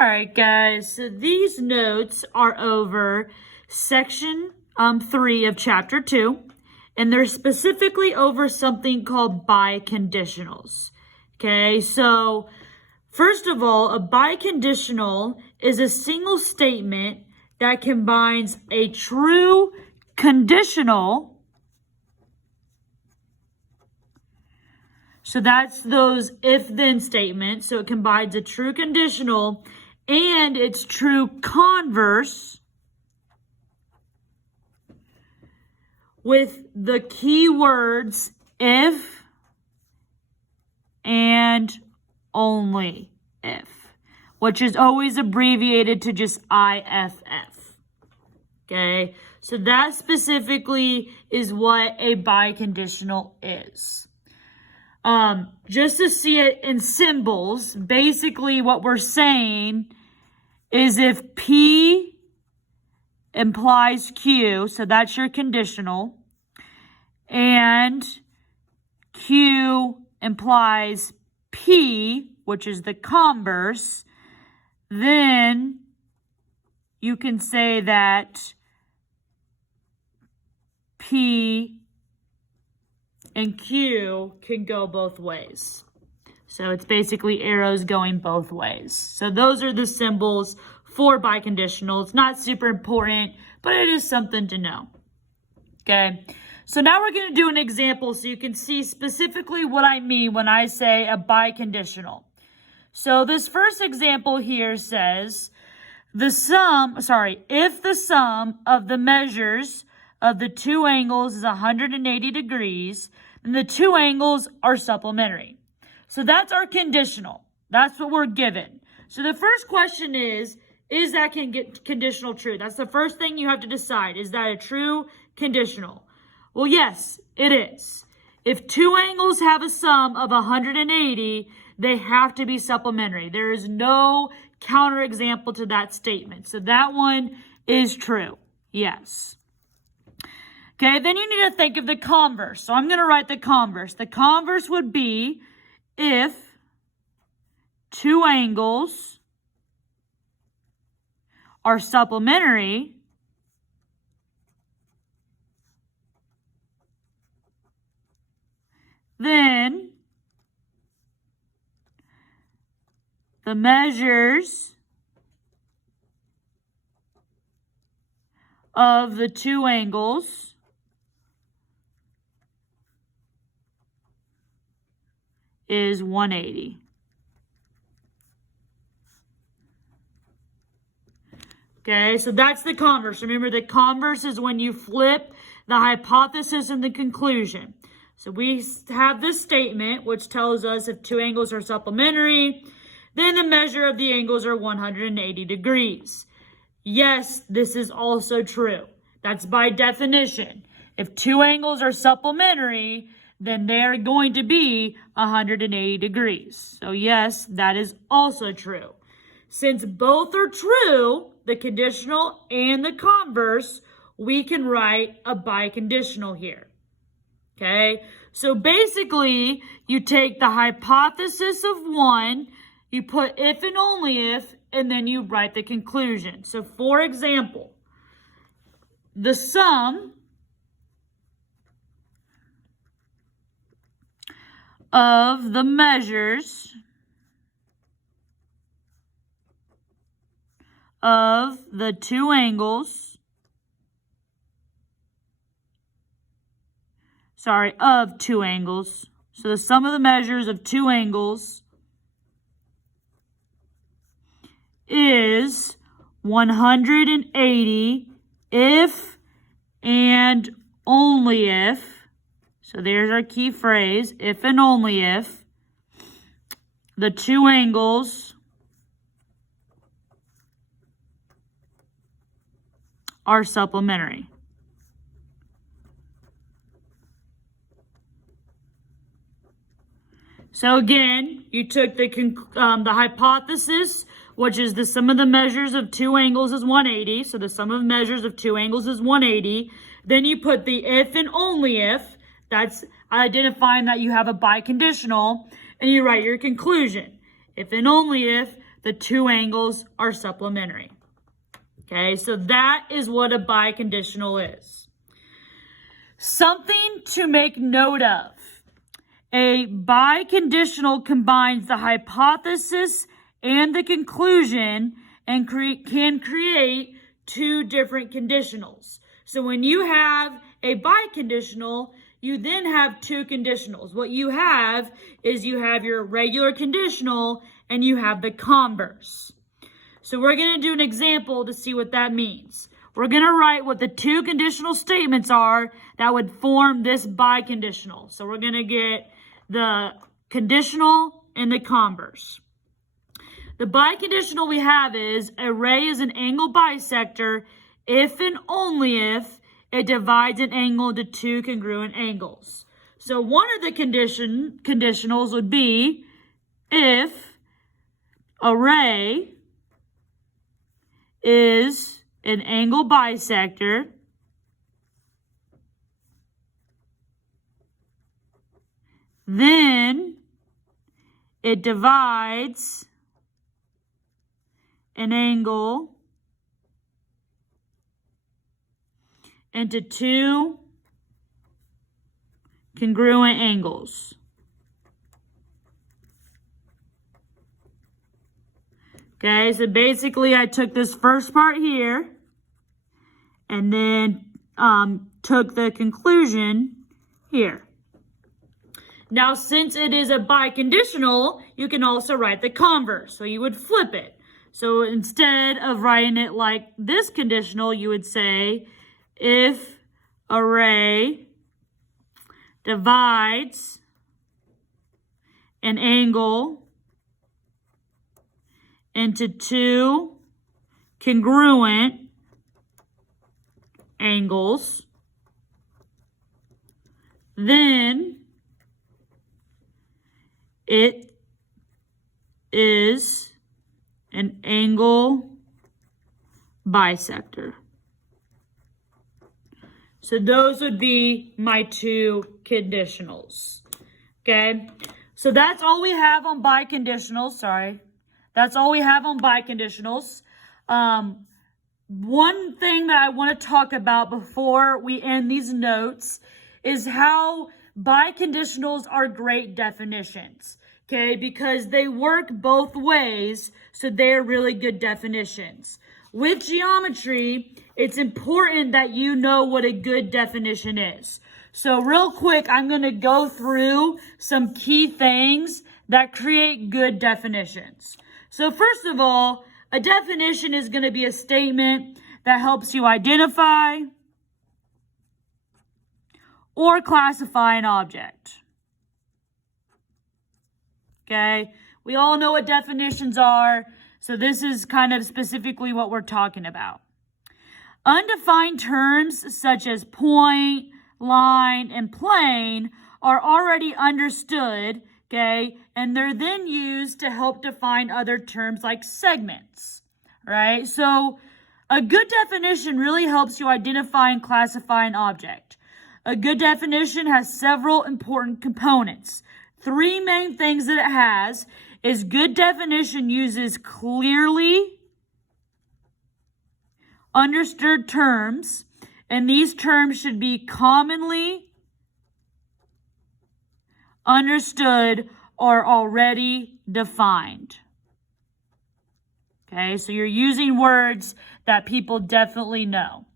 All right, guys, so these notes are over section 3 of chapter 2, and they're specifically over something called biconditionals. Okay, so first of all, a biconditional is a single statement that combines a true conditional. So that's those if-then statements. So it combines a true conditional and its true converse with the key words if and only if, which is always abbreviated to just IFF. Okay, so that specifically is what a biconditional is. Just to see it in symbols, basically what we're saying is if P implies Q, so that's your conditional, and Q implies P, which is the converse, then you can say that P and Q can go both ways. So it's basically arrows going both ways. So those are the symbols for biconditionals. Not super important, but it is something to know. Okay, so now we're going to do an example so you can see specifically what I mean when I say a biconditional. So this first example here says if the sum of the measures of the two angles is 180 degrees, then the two angles are supplementary. So that's our conditional. That's what we're given. So the first question is that conditional true? That's the first thing you have to decide. Is that a true conditional? Well, yes, it is. If two angles have a sum of 180, they have to be supplementary. There is no counterexample to that statement. So that one is true. Yes. Okay, then you need to think of the converse. So I'm going to write the converse. The converse would be if two angles are supplementary, then the measures of the two angles is 180. Okay, so that's the converse. Remember, the converse is when you flip the hypothesis and the conclusion. So we have this statement, which tells us if two angles are supplementary, then the measure of the angles are 180 degrees. Yes, this is also true. That's by definition. If two angles are supplementary, then they're going to be 180 degrees. So yes, that is also true. Since both are true, the conditional and the converse, we can write a biconditional here. Okay, so basically, you take the hypothesis of one, you put if and only if, and then you write the conclusion. So for example, the sum of the measures of the two angles, of two angles. So the sum of the measures of two angles is 180 if and only if. So there's our key phrase, if and only if the two angles are supplementary. So again, you took the hypothesis, which is the sum of the measures of two angles is 180. So the sum of the measures of two angles is 180. Then you put the if and only if. That's identifying that you have a biconditional. And you write your conclusion. If and only if the two angles are supplementary. Okay, so that is what a biconditional is. Something to make note of. A biconditional combines the hypothesis and the conclusion and can create two different conditionals. So when you have a biconditional, you then have two conditionals. What you have is you have your regular conditional and you have the converse. So we're going to do an example to see what that means. We're going to write what the two conditional statements are that would form this biconditional. So we're going to get the conditional and the converse. The biconditional we have is a ray is an angle bisector if and only if it divides an angle into two congruent angles. So one of the conditionals would be if a ray is an angle bisector then it divides an angle into two congruent angles. Okay, so basically I took this first part here and then took the conclusion here. Now, since it is a biconditional, you can also write the converse. So you would flip it. So instead of writing it like this conditional, you would say, if a ray divides an angle into two congruent angles, then it is an angle bisector. So those would be my two conditionals. Okay, so that's all we have on biconditionals. That's all we have on biconditionals. One thing that I want to talk about before we end these notes is how biconditionals are great definitions, okay? Because they work both ways, so they're really good definitions. With geometry, it's important that you know what a good definition is. So real quick, I'm going to go through some key things that create good definitions. So first of all, a definition is going to be a statement that helps you identify or classify an object. Okay, we all know what definitions are, so this is kind of specifically what we're talking about. Undefined terms such as point, line, and plane are already understood, okay, and they're then used to help define other terms like segments, right? So a good definition really helps you identify and classify an object. A good definition has several important components. Three main things that it has is good definition uses clearly understood terms, and these terms should be commonly understood or already defined. Okay, so you're using words that people definitely know.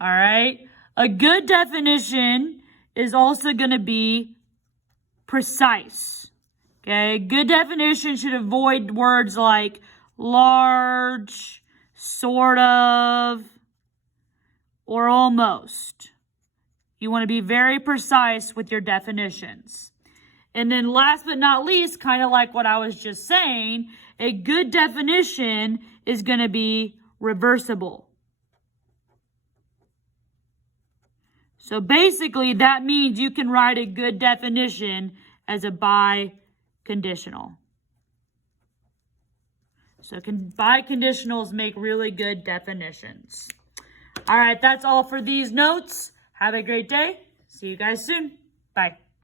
All right. A good definition is also going to be precise. Okay, good definition should avoid words like large, sort of, or almost. You want to be very precise with your definitions. And then last but not least, kind of like what I was just saying, a good definition is going to be reversible. So basically, that means you can write a good definition as a biconditional. So biconditionals make really good definitions. All right, that's all for these notes. Have a great day. See you guys soon. Bye.